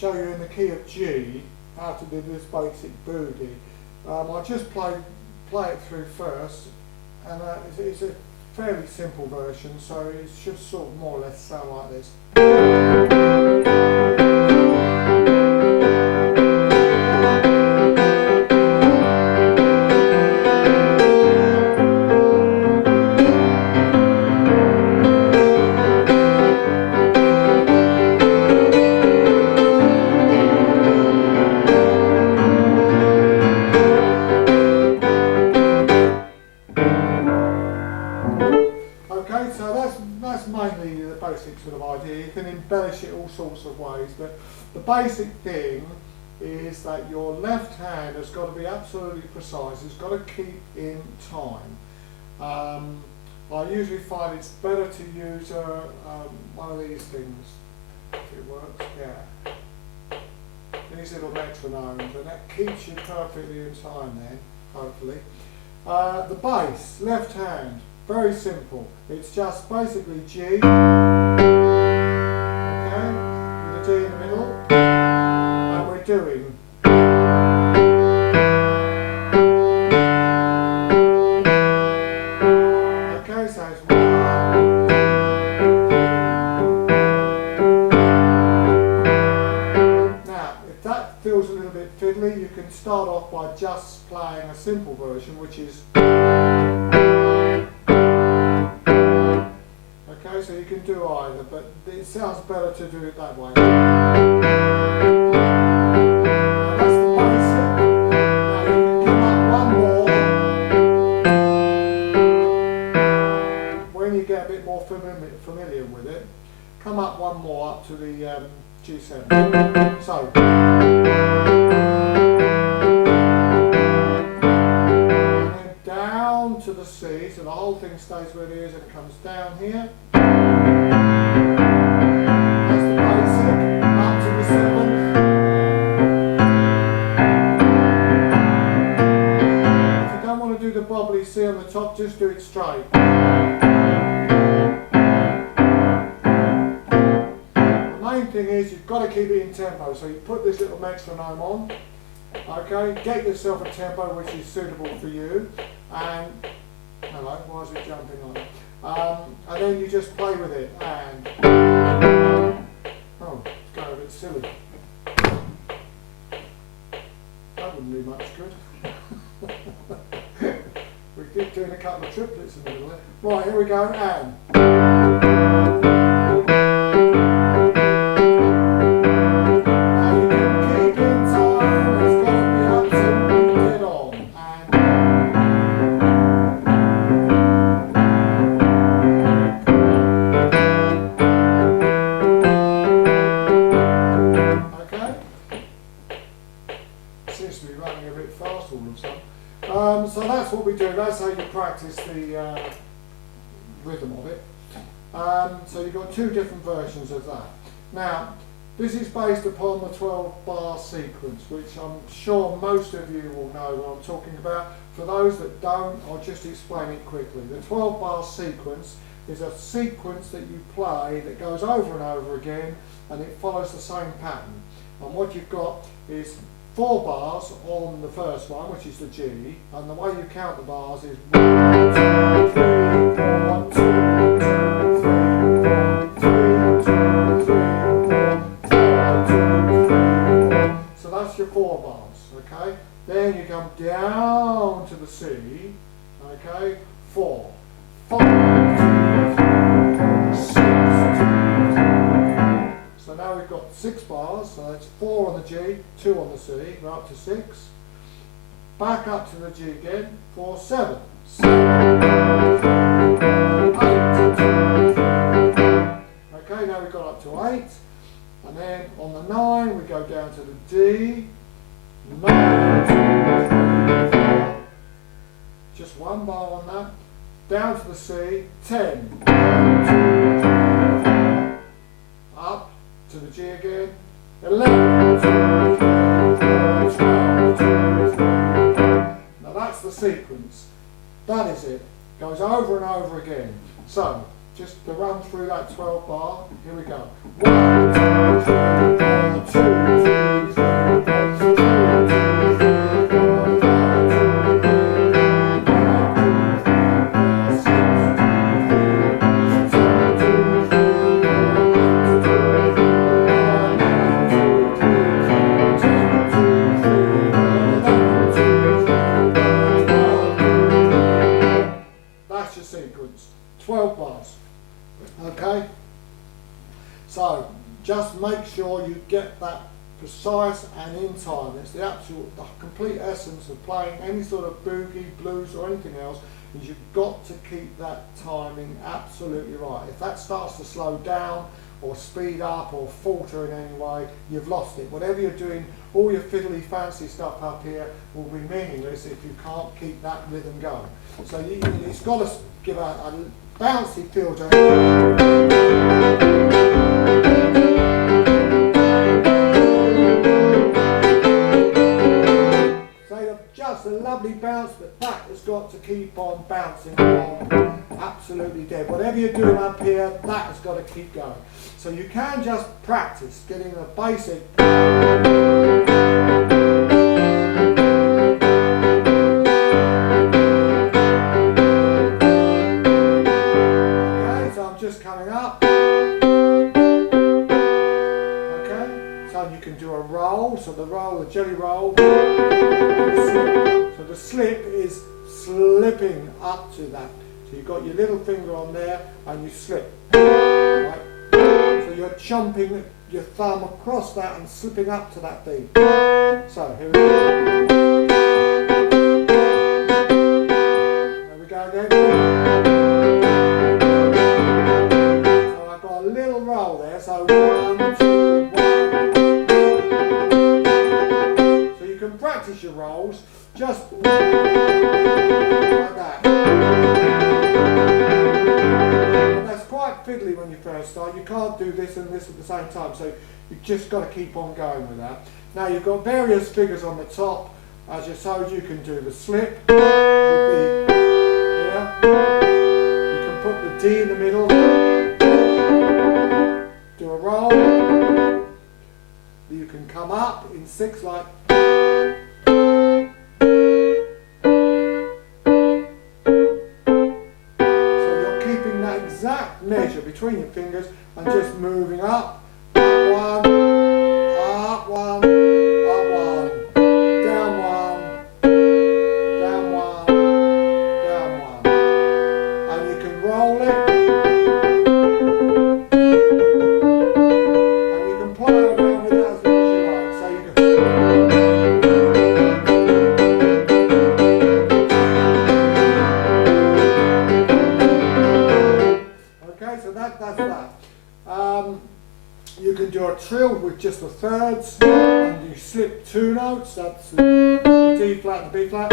show you in the key of G how to do this basic boogie. I'll just play it through first, and it's a fairly simple version, so it should sort of more or less sound like this. Okay, so that's mainly the basic sort of idea. You can embellish it all sorts of ways, but the basic thing is that your left hand has got to be absolutely precise. It's got to keep in time. I usually find it's better to use one of these things, if it works, yeah. These little metronomes, and that keeps you perfectly in time then, hopefully. The bass, left hand. Very simple. It's just basically G, okay, with a D in the middle, and we're doing. Okay, so it's 1. Now, if that feels a little bit fiddly, you can start off by just playing a simple version, which is. Okay, so you can do either, but it sounds better to do it that way. Now that's the basic. Now you can come up one more. When you get a bit more familiar with it, come up one more up to the G7. So. Down to the C, so the whole thing stays where it is and it comes down here. That's the basic, up to the 7th. If you don't want to do the bobbly C on the top, just do it straight. The main thing is you've got to keep it in tempo, so you put this little metronome on. Okay, get yourself a tempo which is suitable for you, and hello, why is it jumping on? And then you just play with it, and oh, it's going a bit silly. That wouldn't do much good. We keep doing a couple of triplets in the middle there. Right, here we go, and. So that's what we do, that's how you practice the rhythm of it. So you've got two different versions of that. Now, this is based upon the 12-bar sequence, which I'm sure most of you will know what I'm talking about. For those that don't, I'll just explain it quickly. The 12-bar sequence is a sequence that you play that goes over and over again, and it follows the same pattern. And what you've got is 4 bars on the first one, which is the G, and the way you count the bars is 1, 2, 3, 4, 2, 2, 3, 4, 3, 2, 3, 4, 4, 2, 3, 4. So that's your 4 bars, okay? Then you come down to the C, okay? 4, 5, 2, 3, 4, 6, 2, 3. So now we've got 6 bars, so that's 4 on the G, 2 on the C, we're up to 6. Back up to the G again, 4, 7, 7, 8, 2, 3. Okay, now we've got up to 8, and then on the 9 we go down to the D, 9, 2, 3, 4. Just 1 bar on that, down to the C, 10, 1, 2, 3, 4. Up to the G again, 11, 2, 3, 4, 12, 2, 3, 4. Now that's the sequence. That is it. Goes over and over again. So, just to run through that 12 bar, here we go. 1, 2, 3, 4, 2, get that precise and in time. It's the complete essence of playing any sort of boogie, blues or anything else, is you've got to keep that timing absolutely right. If that starts to slow down or speed up or falter in any way, you've lost it. Whatever you're doing, all your fiddly fancy stuff up here will be meaningless if you can't keep that rhythm going. So it's got to give a bouncy feel to it. Just a lovely bounce, but that has got to keep on bouncing along, absolutely dead. Whatever you're doing up here, that has got to keep going. So you can just practice getting a basic. Okay, so I'm just coming up. Okay, so you can do a roll, so the roll, the jelly roll. So the slip is slipping up to that. So you've got your little finger on there and you slip. Right? So you're chomping your thumb across that and slipping up to that beat. So here we go. There we go again. So I've got a little roll there. So 1, 2, 1. So you can practice your rolls. Just like that. And that's quite fiddly when you first start. You can't do this and this at the same time, so you've just got to keep on going with that. Now you've got various figures on the top. As you showed, you can do the slip with the here. You can put the D in the middle. Do a roll. You can come up in 6 like. Exact measure between your fingers and just moving up, up 1, up 1, up 1, down 1, down 1, down 1, and you can roll it, and you can play around with it as long as you like. So you can. So that's that. You can do a trill with just the thirds, and you slip 2 notes. That's the D flat and the B flat.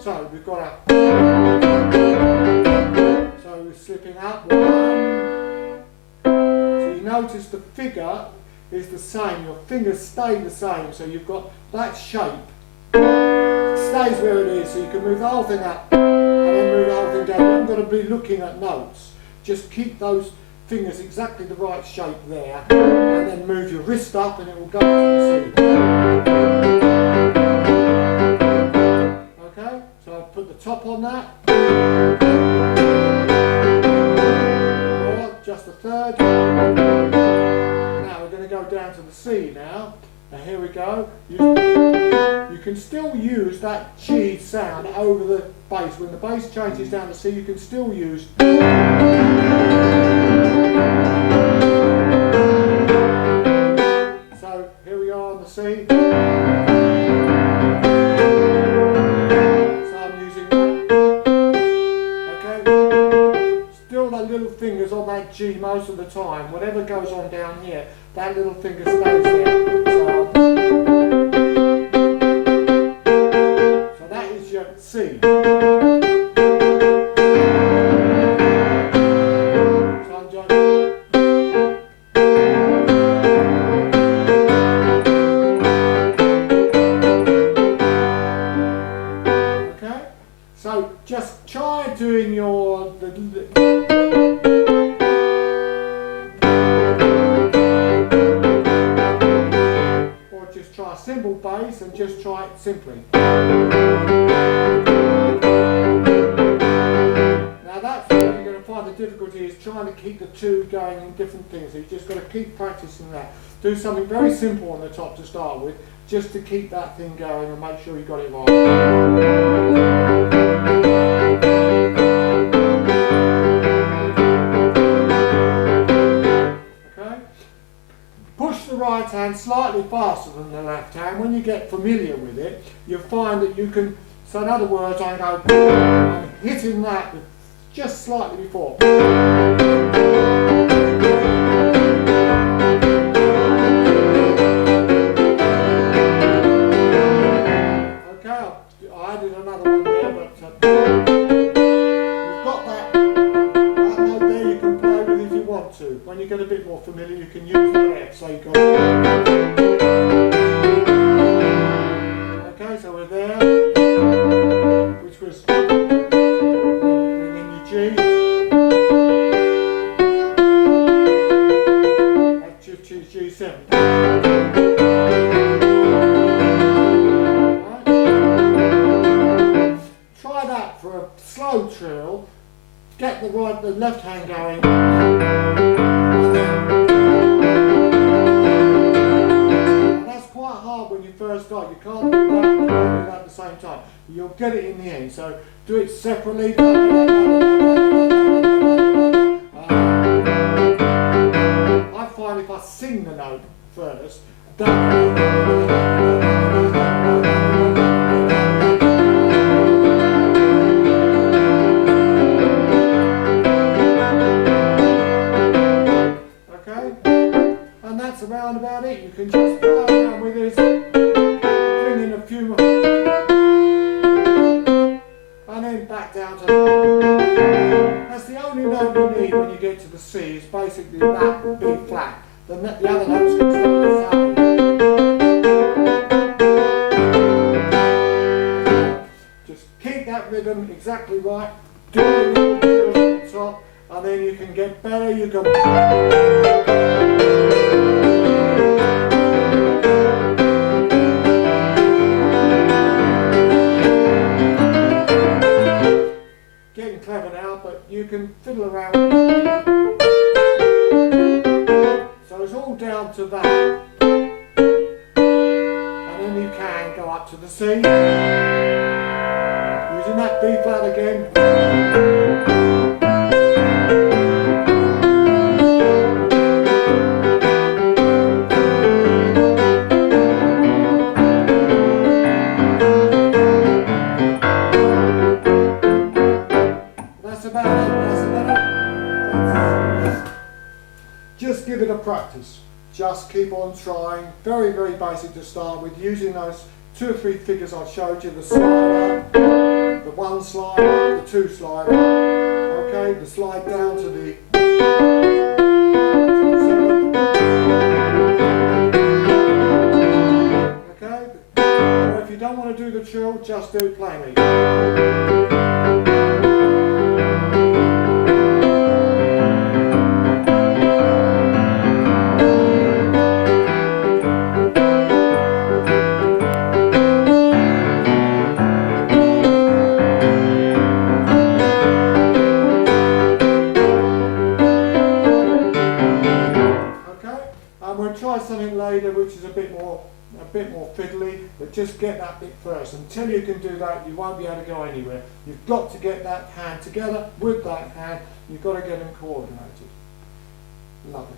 So we've got a. So we're slipping up 1. So you notice the figure is the same. Your fingers stay the same. So you've got that shape. It stays where it is. So you can move the whole thing up and then move the whole thing down. You haven't got to be looking at notes. Just keep those fingers exactly the right shape there, and then move your wrist up and it will go to the C. Okay, so I'll put the top on that. Or just a third. Now we're going to go down to the C now. And here we go. You can still use that G sound over the bass. When the bass changes down to C, you can still use. So here we are on the C. So I'm using that. Okay. Still the little fingers on that G most of the time. Whatever goes on down here, that little finger stays there. So that is your C. So I'm just. Okay. So just try doing your. Just try a simple bass and just try it simply. Now that's where you're going to find the difficulty is trying to keep the 2 going in different things. So you've just got to keep practicing that. Do something very simple on the top to start with, just to keep that thing going and make sure you got it right. Okay? Push the right hand slightly faster than the left hand, when you get familiar with it, you'll find that you can, so in other words, I go, I'm hitting that just slightly before. Okay, I added another one there, but you've got that note there you can play with if you want to. When you get a bit more familiar, you can use the F. So you go. Okay, so we're there, which was bringing your G. That's just G7. Try that for a slow trill. Get the left hand going. And that's quite hard when you first start. You can't do that and that at the same time. You'll get it in the end. So do it separately. I find if I sing the note first, around about it, you can just play around with this, bring in a few more, and then back down to that's the only note you need when you get to the C, is basically that B flat. The other notes can stay the same. Just keep that rhythm exactly right, do a little trill at the top, and then you can get better, you can clever now, but you can fiddle around. So it's all down to that. And then you can go up to the C. Using that B flat again. Just give it a practice. Just keep on trying. Very, very basic to start with, using those 2 or 3 figures I showed you, the slider, the 1 slider, the 2 slider, okay, the slide down to the 7, okay, or if you don't want to do the trill, just do plainly. We'll try something later which is a bit more fiddly, but just get that bit first. Until you can do that, you won't be able to go anywhere. You've got to get that hand together with that hand. You've got to get them coordinated. Lovely.